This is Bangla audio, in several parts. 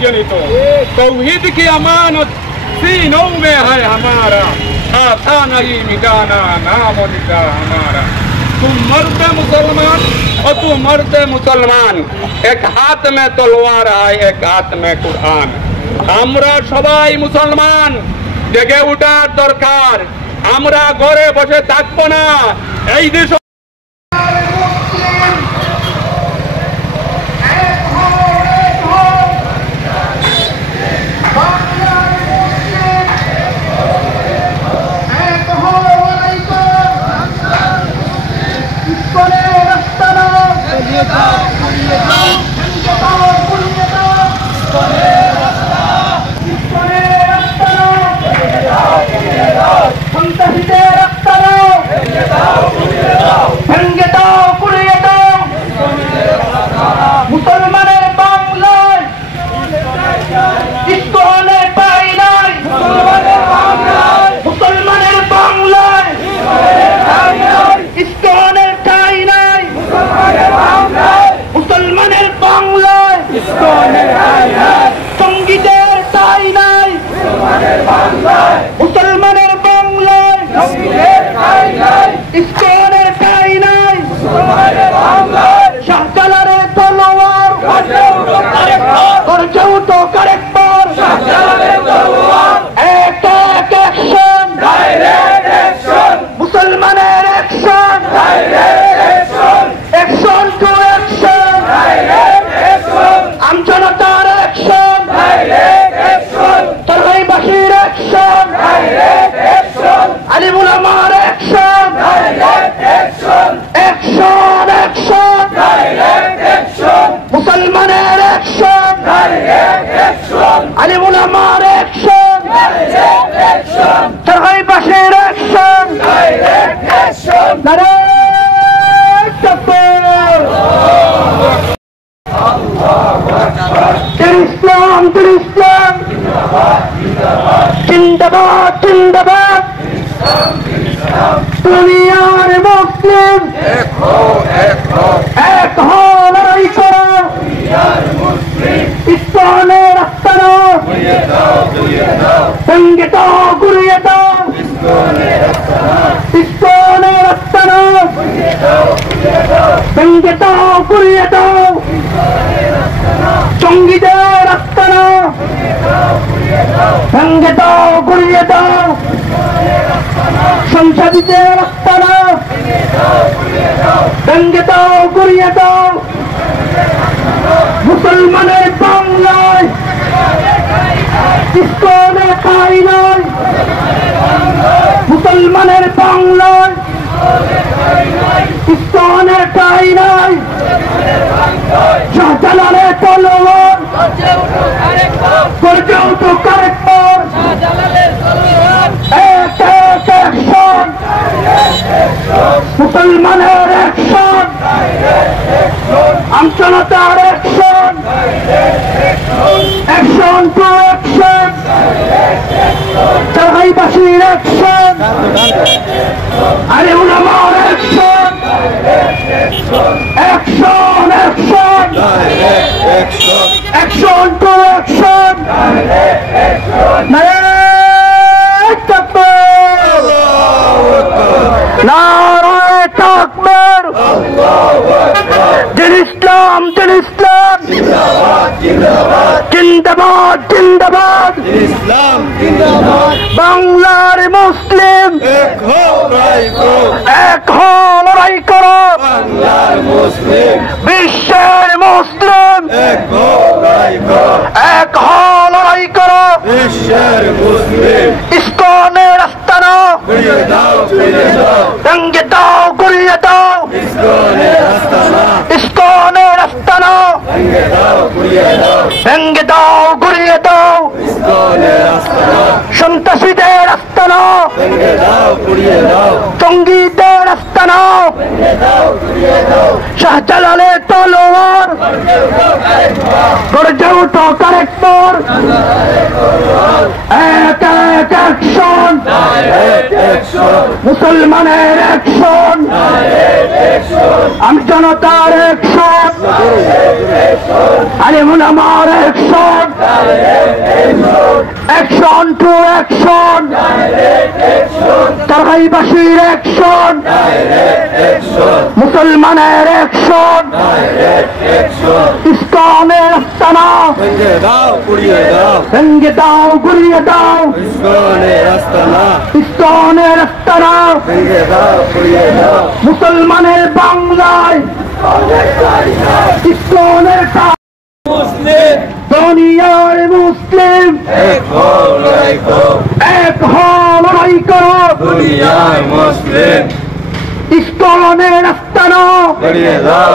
जनित तौहीद की अमानत सीनों में है हमारा, था नहीं मिटाना नाम निका हमारा। तुम मरते मुसलमान और तू मरते मुसलमान, एक हाथ में तलवार है एक हाथ में कुरान। আমরা সবাই মুসলমান, জেগে ওঠার দরকার। আমরা ঘরে বসে থাকবো না। এই দেশ जिंदाबाद जिंदाबाद दुनियार मुस्लिम एक हो लड़ाई करो इस्लामे रखना संगे तो गुरिये तो इस्लामे रखना संगे तो गुरिये तो चंगी दे रखना संगे तो गुरिये तो संसदी दे रखना संगे तो गुरिये तो मुसलमाने बांग्लाय इस्लामे खाई নাই मुसलमाने बांग्लाय इस्लामे खाई নাই শাহজালালে তলোয়ার গর্জে উঠো কারেক্টর এক এক অ্যাকশন মুসলমানের অ্যাকশন আমজনতার অ্যাকশন অ্যাকশন টু অ্যাকশন চারগাইবাসীর অ্যাকশন আলে উলামার action action action action to action নারায়ে তাকবীর নারায়ে তাকবীর দিন ইসলাম জিন্দাবাদ জিন্দাবাদ জিন্দাবাদ ইসলাম জিন্দাবাদ বাংলার মুসলিম এক হো লড়াই করো বাংলার মুসলিম বিশ্বের মুসলিম এক হো লড়াই করো বিশ্বের মুসলিম ইসকনের আস্তানা গুড়িয়ে দাও ভেঙে দাও গুড়িয়ে দাও ইসকনের আস্তানা ভেঙে দাও গুড়িয়ে দাও সন্ত্রাসীদের আস্তানা জঙ্গিদের আস্তানা শাহজালালে তলোয়ার গর্জে উঠো কারেক্টর এক এক অ্যাকশন মুসলমানের অ্যাকশন, আমি জনতার অ্যাকশন, আলিম উলামার অ্যাকশন, অ্যাকশন টু অ্যাকশন, টাঙ্গাইলবাসীর অ্যাকশন, মুসলমানের অ্যাকশন, ইসকনের আস্তানা ভেঙে দাও গুড়িয়ে দাও, ইসকনের আস্তানা ভেঙে দাও গুড়িয়ে দাও, মুসলমানের বাংলায় ইসকনের মুসলিম, দুনিয়ার মুসলিম এক হও লড়াই করো, দুনিয়ার মুসলিম ইসকনের আস্তানা গুড়িয়ে দাও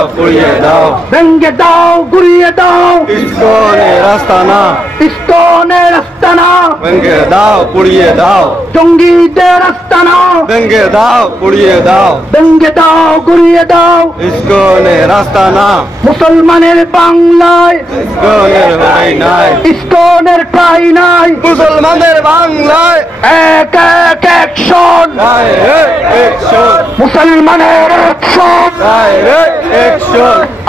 ভেঙে দাও গুড়িয়ে দাও, ইসকনের আস্তানা ভেঙে দাও গুড়িয়ে দাও, জঙ্গিদের আস্তানা ভেঙে দাও গুড়িয়ে দাও, ইসকনের আস্তানা, মুসলমানের বাংলায় ইসকনের ঠাঁই নাই, মুসলমানের বাংলায় এক এক অ্যাকশন, মুসলমানের অ্যাকশন,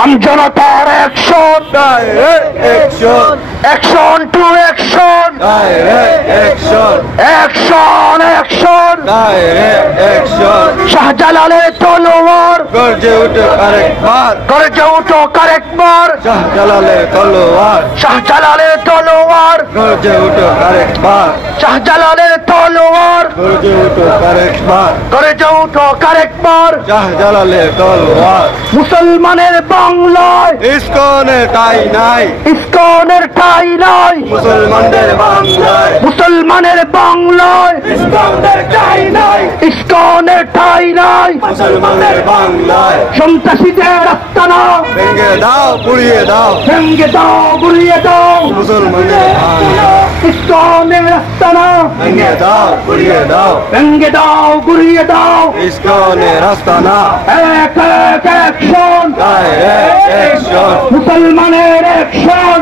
আমজনতার action, action to action, action, শাহজালালের তলোয়ার গর্জে উঠো আরেকবার, শাহজালালের তলোয়ার গর্জে উঠো আরেকবার, শাহজালালের তলোয়ার, মুসলমানের বাংলায় ইসকনের ঠাঁই নাই, মুসলমানের বাংলায় ইসকনের ঠাঁই নাই, মুসলমানের বাংলায় সন্ত্রাসীদের আস্তানা ভেঙে দাও গুড়িয়ে দাও, মুসলমানের বাংলায় ইসকনের আস্তানা ভেঙে দাও গুড়িয়ে দাও, ইসকনের আস্তানা এক এক অ্যাকশন, মুসলমানের অ্যাকশন,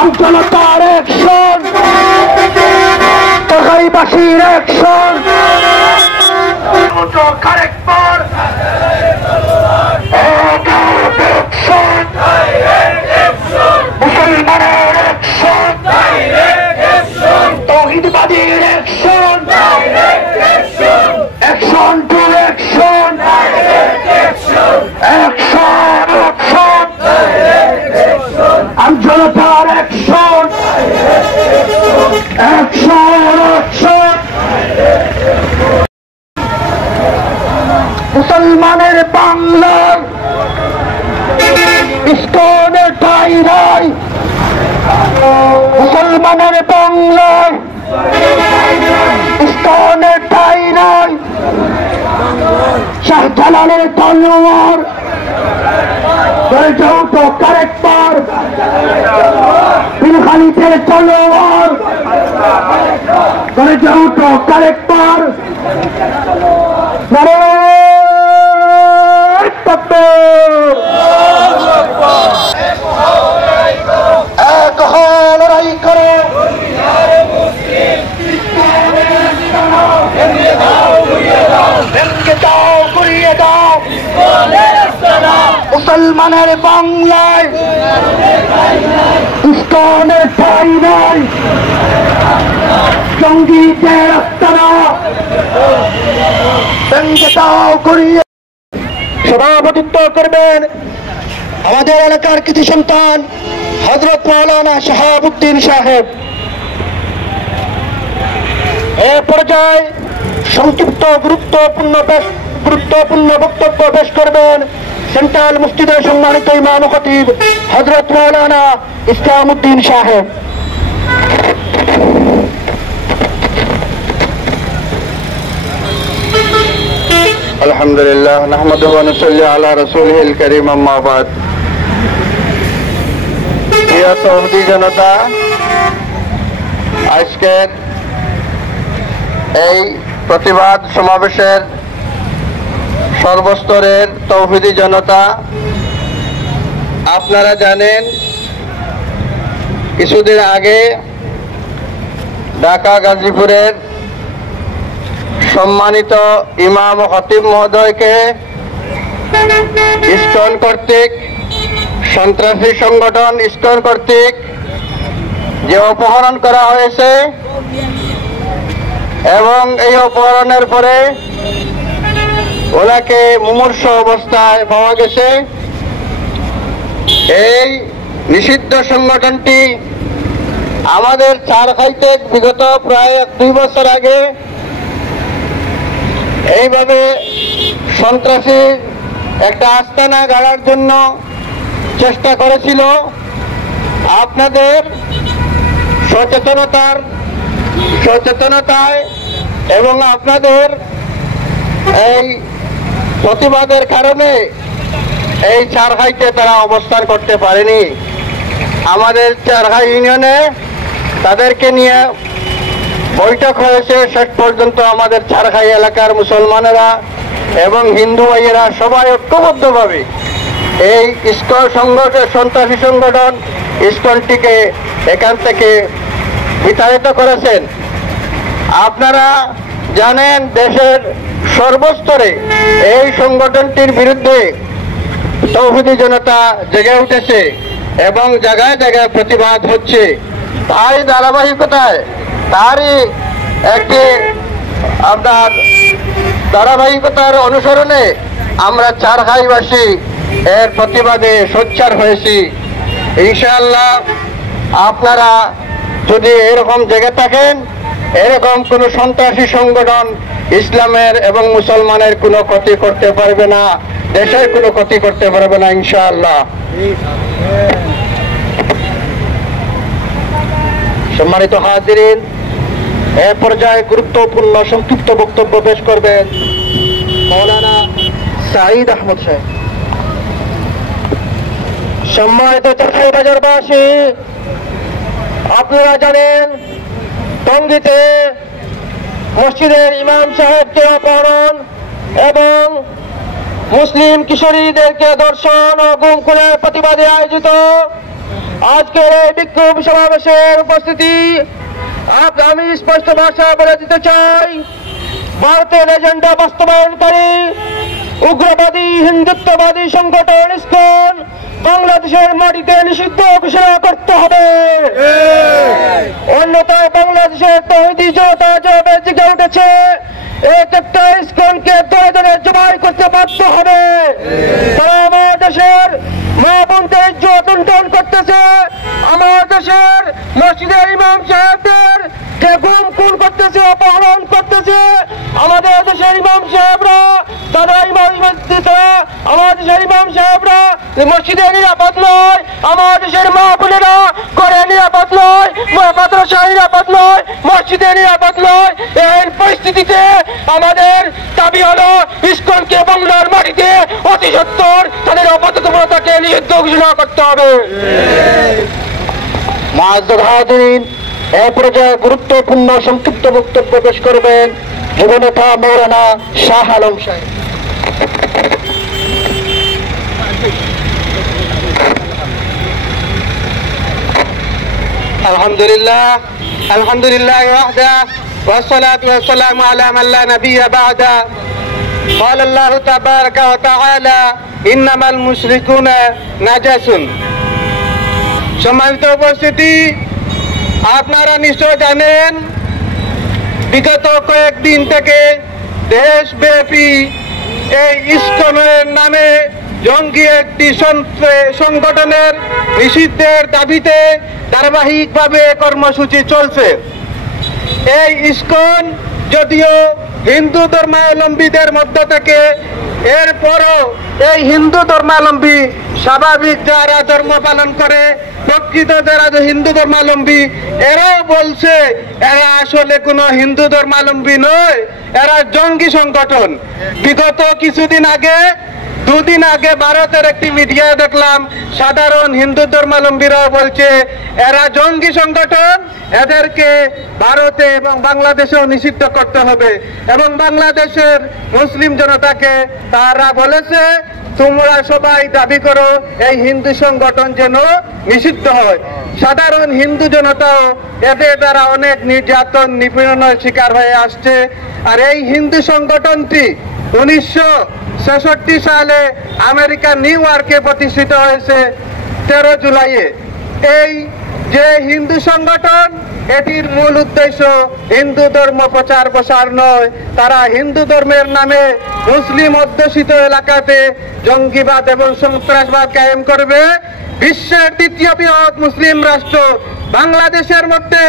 আমজনতার অ্যাকশন, টাঙ্গাইলবাসীর অ্যাকশন, আরেকবার মুসলমানের অ্যাকশন, তৌহিদবাদীর অ্যাকশন, অ্যাকশন টু অ্যাকশন, আমজনতার অ্যাকশন, মুসলমানের বাংলায় ইসকনের ঠাঁই নাই, মুসলমানের বাংলায় ইসকনের ঠাঁই নাই, শাহজালালের তলোয়ার গর্জে উঠো আরেকবার, বিন খালিদের তলোয়ার গর্জে উঠো আরেকবার, নারায়ে তাকবীর, এক হও লড়াই করো, ভেঙে দাও গুড়িয়ে দাও, মুসলমানের বাংলায় ইসকনের ঠাঁই নাই, জঙ্গিদের আস্তানা ভেঙে দাও গুড়িয়ে। সভাপতিত্ব করবেন আমাদের এলাকার কৃতি সন্তান হযরত মাওলানা শাহাবুদ্দিন সাহেব। এ পর্যায়ে সংক্ষিপ্ত গুরুত্বপূর্ণ বক্তব্য পেশ করবেন সেন্ট্রাল মসজিদের সম্মানিত ইমাম খতিব হযরত মাওলানা ইসলামউদ্দিন সাহেব। আলহামদুলিল্লাহ নাহমাদুহু ওয়া নুসাল্লি আলা রাসূলিল কারীম, আম্মা বাদ। প্রিয় তৌহিদি জনতা, আজকের এই প্রতিবাদ সমাবেশের সর্বস্তরের তৌহিদি জনতা, আপনারা জানেন কিছুদিন আগে ঢাকা গাজীপুরের সম্মানিত ইমাম ও খতিব মহোদয়কে ইসকন কর্তৃক, সন্ত্রাসী সংগঠন ইসকন কর্তৃক যে অপহরণ করা হয়েছে এবং এই অপহরণের পরে ওনাকে মুমূর্ষু অবস্থায় পাওয়া গেছে, এই নিষিদ্ধ সংগঠনটি আমাদের চারখাইতে বিগত প্রায় 2 বছর আগে এইভাবে সন্ত্রাসী একটা আস্তানা গাড়ার জন্য চেষ্টা করেছিল। আপনাদের সচেতনতায় এবং আপনাদের এই প্রতিবাদের কারণে এই চারখাইতে তারা অবস্থান করতে পারেনি। আমাদের চারখাই ইউনিয়নে তাদেরকে নিয়ে বৈঠক হয়েছে। শেষ পর্যন্ত আমাদের চারখাই এলাকার মুসলমানেরা এবং হিন্দু ভাইয়েরা সবাই ঐক্যবদ্ধভাবে এই ইসকন সংগঠন, সন্ত্রাসী সংগঠন ইসকনটিকে এখান থেকে বিতাড়িত করেছেন। আপনারা জানেন দেশের সর্বস্তরে এই সংগঠনটির বিরুদ্ধে তৌহিদি জনতা জেগে উঠেছে এবং জায়গায় জায়গায় প্রতিবাদ হচ্ছে। তাই ধারাবাহিকতায় তারই একটি আপনার ধারাবাহিকতার অনুসরণে আমরা চারখাইবাসী এর প্রতিবাদে সোচ্চার হয়েছি। ইনশাআল্লাহ আপনারা যদি এরকম জেগে থাকেন, এরকম কোনো সন্ত্রাসী সংগঠন ইসলামের এবং মুসলমানের কোনো ক্ষতি করতে পারবে না, দেশের কোনো ক্ষতি করতে পারবে না ইনশাআল্লাহ। সম্মানিত হাজিরিন, এ পর্যায়ে গুরুত্বপূর্ণ সংক্ষিপ্ত বক্তব্য পেশ করবেন মৌলানা সাঈদ আহমদ সাহেব। সম্মানিত চারখাই বাজারবাসী, আপনারা জানেন টঙ্গীতে মসজিদের ইমাম সাহেবকে অপহরণ এবং মুসলিম কিশোরীদেরকে ধর্ষণ ও গুম খুনের প্রতিবাদে আয়োজিত আজকের এই বিক্ষোভ সমাবেশের উপস্থিতি আমি স্পষ্ট ভাষায় বলে দিতে চাই, ভারতের এজেন্ডা বাস্তবায়নকারী উগ্রবাদী হিন্দুত্ববাদী সংগঠন ইসকন বাংলাদেশের মাটিতে নিষিদ্ধ ঘোষণা করতে হবে। অন্যথায় বাংলাদেশের তৌহিদি জনতা যেভাবে জেগে উঠেছে, একটা ইসকনকে ধরে ধরে জবাই করতে বাধ্য হবে। তারা আমার দেশের মা বোনদের ইজ্জত লুণ্ঠন করতেছে, আমার দেশের মসজিদের ইমাম সাহেবদের গুম খুন করতেছে, অপহরণ করতেছে। আমাদের দেশের ইমাম সাহেবরা আমার দেশের ইমাম সাহেবরা মসজিদে নিরাপদ নয়, আমার দেশের মা বোনেরা ঘরে নিরাপদ নয়, মাদ্রাসা নিরাপদ নয়, মসজিদে নিরাপদ নয়। এই পরিস্থিতিতে আমাদের দাবি হলো ইসকনকে বাংলার মাটিতে অতি সত্বর তাদের অপতৎপরতাকে নিষিদ্ধ ঘোষণা করতে হবে। মুআজ্জাজ হাজিরিন, এ পর্যায়ে গুরুত্বপূর্ণ সংক্ষিপ্ত বক্তব্য পেশ করবেন যুবনেতা মৌলানা শাহ আলম সাহেব। আলহামদুলিল্লাহ ওয়াহদা والصلاة والسلام على من لا نبي بعده قال الله تبارك وتعالى إنما المشركون نجس। সম্মানিত উপস্থিতি, আপনারা নিশ্চয় জানেন বিগত কয়েকদিন থেকে দেশব্যাপী এই ইসকনের নামে জঙ্গি একটি সংগঠনের নিষিদ্ধের দাবিতে ধারাবাহিকভাবে কর্মসূচি চলছে। এই ইসকন যদিও হিন্দু ধর্মাবলম্বীদের মধ্য থেকে, এরপরও এই হিন্দু ধর্মাবলম্বী স্বাভাবিক যারা ধর্ম পালন করে, প্রকৃত যারা হিন্দু ধর্মাবলম্বী, এরাও বলছে এরা আসলে কোনো হিন্দু ধর্মাবলম্বী নয়, এরা জঙ্গি সংগঠন। বিগত কিছুদিন আগে, 2 দিন আগে ভারতের একটি মিডিয়া দেখলাম সাধারণ হিন্দু ধর্মাবলম্বীরাও বলছে এরা জঙ্গি সংগঠন, এদেরকে ভারতে এবং বাংলাদেশেও নিষিদ্ধ করতে হবে। এবং বাংলাদেশের মুসলিম জনতাকে তারা বলেছে তোমরা সবাই দাবি করো এই হিন্দু সংগঠন যেন নিষিদ্ধ হয়। সাধারণ হিন্দু জনতাও এদের দ্বারা অনেক নির্যাতন নিপীড়নের শিকার হয়ে আসছে। আর এই হিন্দু সংগঠনটি 1966 সালে আমেরিকার নিউ ইয়র্কে প্রতিষ্ঠিত হয়েছে 13 জুলাইয়ে। এই যে হিন্দু সংগঠন, এটির মূল উদ্দেশ্য হিন্দু ধর্ম প্রচার প্রসার নয়। তারা হিন্দু ধর্মের নামে মুসলিম অধ্যুষিত এলাকাতে জঙ্গিবাদ এবং সন্ত্রাসবাদ কায়েম করবে। বিশ্বের তৃতীয় বৃহৎ মুসলিম রাষ্ট্র বাংলাদেশের মধ্যে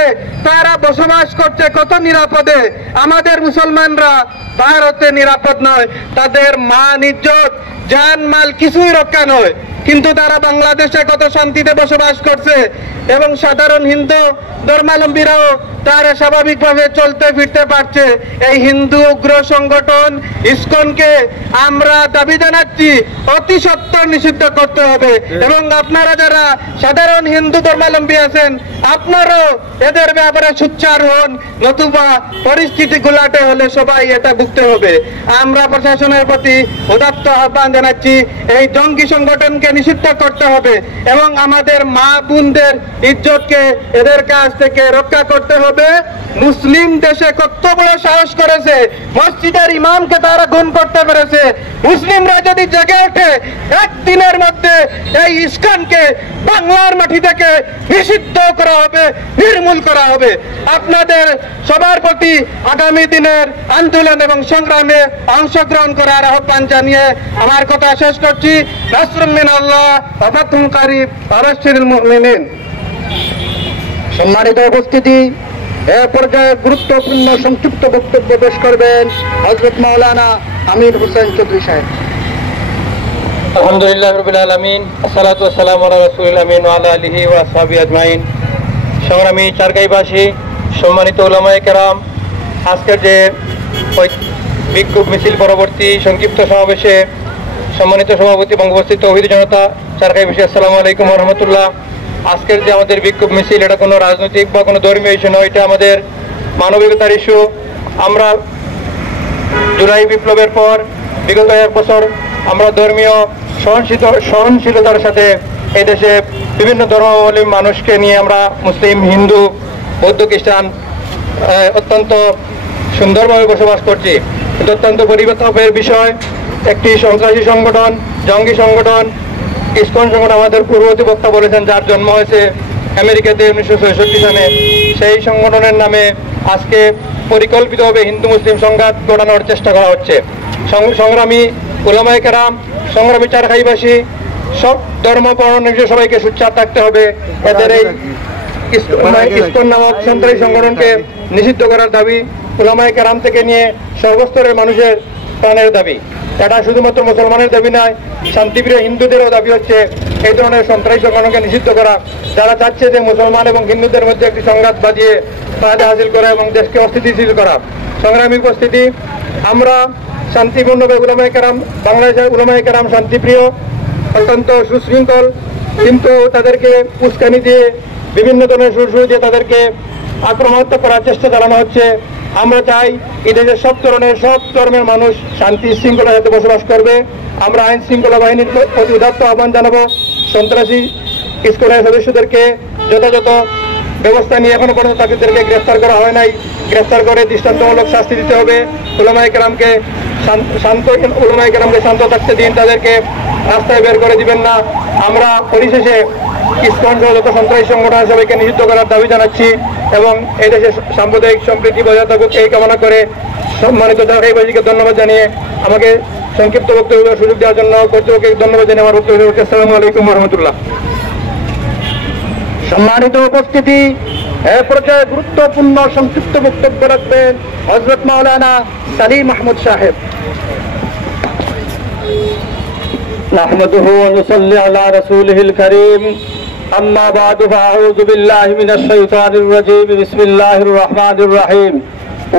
তারা বসবাস করছে কত নিরাপদে। আমাদের মুসলমানরা ভারতে নিরাপদ নয়, তাদের মান ইজ্জত জানমাল কিছুই রক্ষা নয়, কিন্তু তারা বাংলাদেশে কত শান্তিতে বসবাস করছে এবং সাধারণ হিন্দু ধর্মাবলম্বীরাও তারা স্বাভাবিকভাবে চলতে ফিরতে পারছে। এই হিন্দু উগ্র সংগঠন ইসকনকে আমরা দাবি জানাচ্ছি অতি সত্বর নিষিদ্ধ করতে হবে। এবং আপনারা যারা সাধারণ হিন্দু ধর্মাবলম্বী আছেন, আপনারাও এদের ব্যাপারে সোচ্চার হন, নতুবা পরিস্থিতি গুলাটে হলে সবাই এটা ভুগতে হবে। আমরা প্রশাসনের প্রতি উদাত্ত আহ্বান জানাচ্ছি, এই জঙ্গি সংগঠনকে নিষিদ্ধ করতে হবে এবং আমাদের মা বোনদের ইজ্জতকে এদের কাছ থেকে রক্ষা করতে হবে। মুসলিম দেশে কত বড় সাহস করেছে, মসজিদের ইমামকে তারা খুন করতে পেরেছে। মুসলিমরা যদি জেগে ওঠে, একদিনের মধ্যে এই ইসকনকে বাংলার মাটি থেকে নিষিদ্ধ করা হবে, নির্মূল করা হবে। আপনাদের সবার প্রতি আগামী দিনের আন্দোলন এবং সংগ্রামে অংশগ্রহণ করার আহ্বান জানিয়ে আমার কথা শেষ করছি। নাসরুম মিনাল্লাহ ওয়া ফাতহুন কারীব ওয়া বাশশিরিল মুমিনিন। সম্মানিত উপস্থিতি, এ পর্যায়ে গুরুত্বপূর্ণ সংক্ষিপ্ত বক্তব্য পেশ করবেন হযরত মাওলানা আমির হোসেন চৌধুরী সাহেব। আলহামদুলিল্লাহ রাব্বিল আলামিন, আসসালাতু ওয়াসসালামু আলা রাসূলিল আমিন ওয়া আলা আলিহি ওয়া আসহাবিহি আজমাইন। সংগ্রামী চারগাঁইবাসী, সম্মানিত উলামায়ে কেরাম, আজকের যে বিক্ষোভ মিছিল পরবর্তী সংক্ষিপ্ত সমাবেশে সম্মানিত সভাপতি এবং উপস্থিত তৌহিদি জনতা চারগাঁইবাসী, আসসালামু আলাইকুম ওয়া রাহমাতুল্লাহ। আজকের যে আমাদের বিক্ষোভ মিছিল, এটা কোনো রাজনৈতিক বা কোনো ধর্মীয় ইস্যু নয়, এটা আমাদের মানবিকতার ইস্যু। আমরা জুলাই বিপ্লবের পর বিগত 1 বছর আমরা ধর্মীয় সহনশীলতার সাথে এই দেশে বিভিন্ন ধর্মাবলম্বী মানুষকে নিয়ে আমরা মুসলিম, হিন্দু, বৌদ্ধ, খ্রিস্টান অত্যন্ত সুন্দরভাবে বসবাস করছি। কিন্তু অত্যন্ত পরিবর্তনের বিষয়, একটি সন্ত্রাসী সংগঠন, জঙ্গি সংগঠন ইসকন সংগঠন, আমাদের পূর্ববর্তী বক্তা বলেছেন, যার জন্ম হয়েছে আমেরিকাতে 1966 সালে, সেই সংগঠনের নামে আজকে পরিকল্পিতভাবে হিন্দু মুসলিম সংঘাত ঘটানোর চেষ্টা করা হচ্ছে। সংগ্রামী উলামায়ে কেরাম, সংগ্রামী চারগাঁইবাসী, সব ধর্ম বর্ণ সবাইকে সোচ্চার থাকতে হবে। এদের এই ইসকন নামক সন্ত্রাসী সংগঠনকে নিষিদ্ধ করার দাবি উলামায়ে কেরাম থেকে নিয়ে সর্বস্তরের মানুষের প্রাণের দাবি। এটা শুধুমাত্র মুসলমানের দাবি নয়, শান্তিপ্রিয় হিন্দুদেরও দাবি হচ্ছে এই ধরনের সন্ত্রাসী সংগঠনকে নিষিদ্ধ করা। যারা চাচ্ছে যে মুসলমান এবং হিন্দুদের মধ্যে একটি সংঘাত বাজিয়ে ফায়দা হাসিল করা এবং দেশকে অস্থিতিশীল করা। সংগ্রামী উপস্থিতি, আমরা শান্তিপূর্ণভাবে উলামায়ে কেরাম, বাংলাদেশের উলামায়ে কেরাম শান্তিপ্রিয়, অত্যন্ত সুশৃঙ্খল, কিন্তু তাদেরকে উস্কানি দিয়ে বিভিন্ন ধরনের সুর দিয়ে তাদেরকে আক্রমণাত্মক করার চেষ্টা চালানো হচ্ছে। আমরা চাই এই দেশের সব ধর্মের মানুষ শান্তি শৃঙ্খলার সাথে বসবাস করবে। আমরা আইন শৃঙ্খলা বাহিনীর প্রতি উদাত্ত আহ্বান জানাবো, সন্ত্রাসী ইসকনের সদস্যদেরকে যথাযথ ব্যবস্থা নিয়ে এখনো পর্যন্ত তাদেরকে গ্রেফতার করা হয় নাই, গ্রেফতার করে দৃষ্টান্তমূলক শাস্তি দিতে হবে। উলামায়ে কেরামকে শান্ত থাকতে দিন, তাদেরকে রাস্তায় বের করে দিবেন না। আমরা পরিশেষে ইসকন সহ যত সন্ত্রাসী সংগঠন সবাইকে নিষিদ্ধ করার দাবি জানাচ্ছি এবং এই দেশে সাম্প্রদায়িক সম্প্রীতি বজায় থাকুক এই কামনা করে সম্মানিত চারগাঁইবাসীকে ধন্যবাদ জানিয়ে আমাকে সংক্ষিপ্ত বক্তব্য সুযোগ দেওয়ার জন্য কর্তৃপক্ষকে ধন্যবাদ জানিয়ে আমার বক্তব্য হচ্ছে। আসসালামু আলাইকুম ওয়া রাহমাতুল্লাহ। সম্মানিত উপস্থিতি, এ পর্যায়ে গুরুত্বপূর্ণ সংক্ষিপ্ত বক্তব্য রাখবেন হযরত মাওলানা সালিম আহমদ সাহেব। নাহমাদুহু ওয়া নুসাল্লি আলা রাসূলিহিল কারীম, আম্মা বা'দু, ফাআউযু বিল্লাহি মিনাশ শাইতানির রাজীম, বিসমিল্লাহির রাহমানির রাহিম,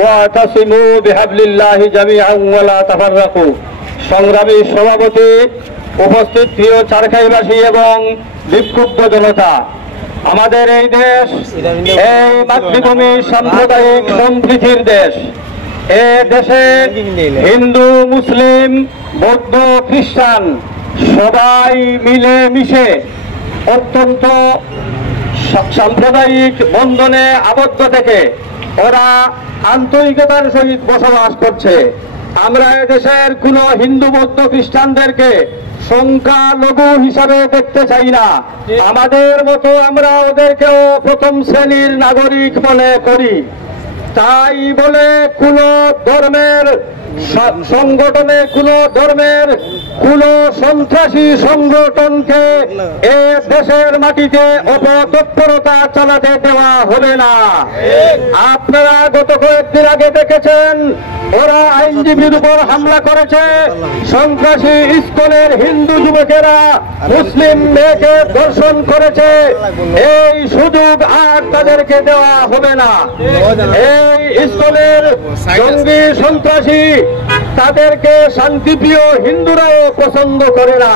ওয়াতাসিমু বিহাবলিল্লাহি জামিআন ওয়া লা তাফাররাকু। সংগ্রামী সভাপতি, উপস্থিত প্রিয় চারগাঁইবাসী এবং বিক্ষুব্ধ জনতা, আমাদের এই দেশ, এই মাতৃভূমি সাম্প্রদায়িক সম্প্রীতির দেশ। এ দেশে হিন্দু, মুসলিম, বৌদ্ধ, খ্রিস্টান সবাই মিলে মিশে অত্যন্ত সাম্প্রদায়িক বন্ধনে আবদ্ধ থেকে ওরা আন্তরিকতার সহিত বসবাস করছে। আমরা এদেশের কোন হিন্দু বৌদ্ধ খ্রিস্টানদেরকে সংখ্যালঘু হিসাবে দেখতে চাই না। আমাদের মতো আমরা ওদেরকেও প্রথম শ্রেণীর নাগরিক মনে করি। তাই বলে কোন ধর্মের সংগঠনে, কোন ধর্মের কোন সন্ত্রাসী সংগঠনকে এ দেশের মাটিতে অপতৎপরতা চালাতে দেওয়া হবে না। আপনারা গত কয়েকদিন আগে দেখেছেন ওরা আইনজীবীর উপর হামলা করেছে। সন্ত্রাসী ইসকনের হিন্দু যুবকেরা মুসলিম মেয়েকে ধর্ষণ করেছে। এই সুযোগ আর তাদেরকে দেওয়া হবে না। এই ইসকনের জঙ্গি সন্ত্রাসী তাদেরকে শান্তিপ্রিয় হিন্দুরাও পছন্দ করে না।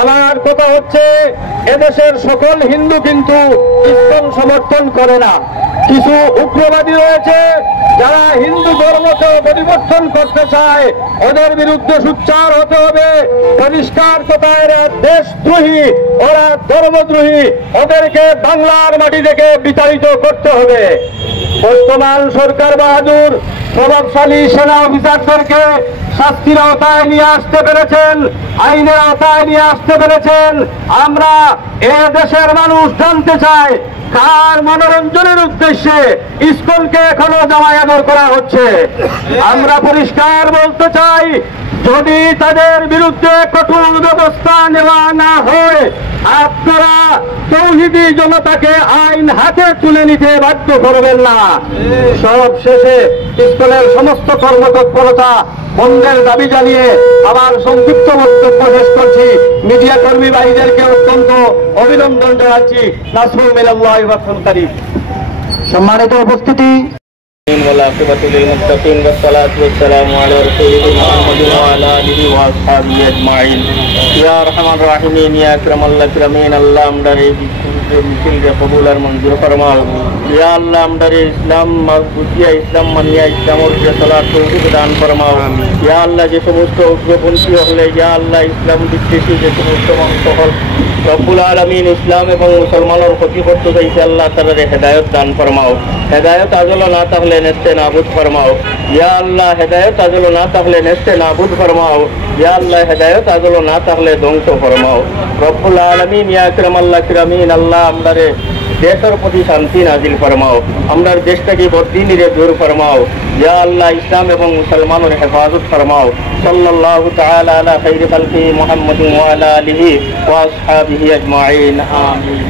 আমার কথা হচ্ছে এদেশের সকল হিন্দু কিন্তু ইসকন সমর্থন করে না। কিছু উগ্রবাদী রয়েছে যারা হিন্দু ধর্মকে পরিবর্তন করতে চায়। ওদের বিরুদ্ধে সোচ্চার হতে হবে। পরিষ্কার কথা, এরা দেশদ্রোহী, ওরা ধর্মদ্রোহী। ওদেরকে বাংলার মাটি থেকে বিতাড়িত করতে হবে। বর্তমান সরকার বাহাদুর প্রভাবশালী সেনা অফিসারদেরকে শাস্তির আওতায় নিয়ে আসতে পেরেছেন, আইনের আওতায় নিয়ে আসতে পেরেছেন। আমরা এ দেশের মানুষ জানতে চাই কার মনোরঞ্জনের উদ্দেশ্যে ইসকনকে এখনো জামাই আদর করা হচ্ছে। আমরা পরিষ্কার বলতে চাই, যদি তাদের বিরুদ্ধে কঠোর ব্যবস্থা নেওয়া না হয় আপনারা তৌহিদি জনতাকে আইন হাতে তুলে নিতে বাধ্য করবেন না। সব শেষে ইসকনের সমস্ত কর্মতৎপরতা বন্ধের দাবি জানিয়ে আমার সংক্ষিপ্ত বক্তব্য শেষ করছি। মিডিয়া কর্মী ভাইদেরকে অত্যন্ত অভিনন্দন জানাচ্ছি। নাসরুল মিনাল্লাহি ওয়া ফাতহুল। সম্মানিত উপস্থিতি, والعاقبة للمتقين والصلاة والسلام على رسوله محمد وعلى آله وأصحابه أجمعين يا أرحم الراحمين يا أكرم الأكرمين আল্লাহ আমরারে মিছিলকে কবুল আর মঞ্জুর ফরমাও। ইয়া আল্লাহ আমরারে ইসলাম বুঝিয়া, ইসলাম মানিয়া, ইসলামের যে চলার তৌফিক দান ফরমাও। ইয়া আল্লাহ যে সমস্ত উগ্রপন্থী হলে, ইয়া আল্লাহ ইসলাম বিদ্বেষী যে সমস্ত মানুষ হল রব্বুল আলামিন ইসলাম এবং মুসলমানের ক্ষতি করতে চাইছে, আল্লাহ তাআলারে হেদায়েত দান ফরমাও। হেদায়েত আজল না থাকলে নেস্তে নাবুদ ফরমাও। ইয়া আল্লাহ হেদায়েত আজল না থাকলে নেস্তে নাবুদ ফরমাও। ইয়া আল্লাহ হেদায়েত আজল না থাকলে ধ্বংস ফরমাও। রব্বুল আলামিন ইয়া আকরামাল আকরামিন আল্লাহ আমরারে দেশের প্রতি শান্তি নাজিল ফরমাও। আমরার দেশটাকে বদ্দিনীরে দূর ফরমাও। ইয়া আল্লাহ ইসলাম এবং মুসলমানের হেফাজত ফরমাও। সাল্লাল্লাহু তাআলা আলা খাইরি খালকি মুহাম্মাদিন ওয়া আলা আলিহি ওয়া আসহাবিহি আজমাইন। আমিন।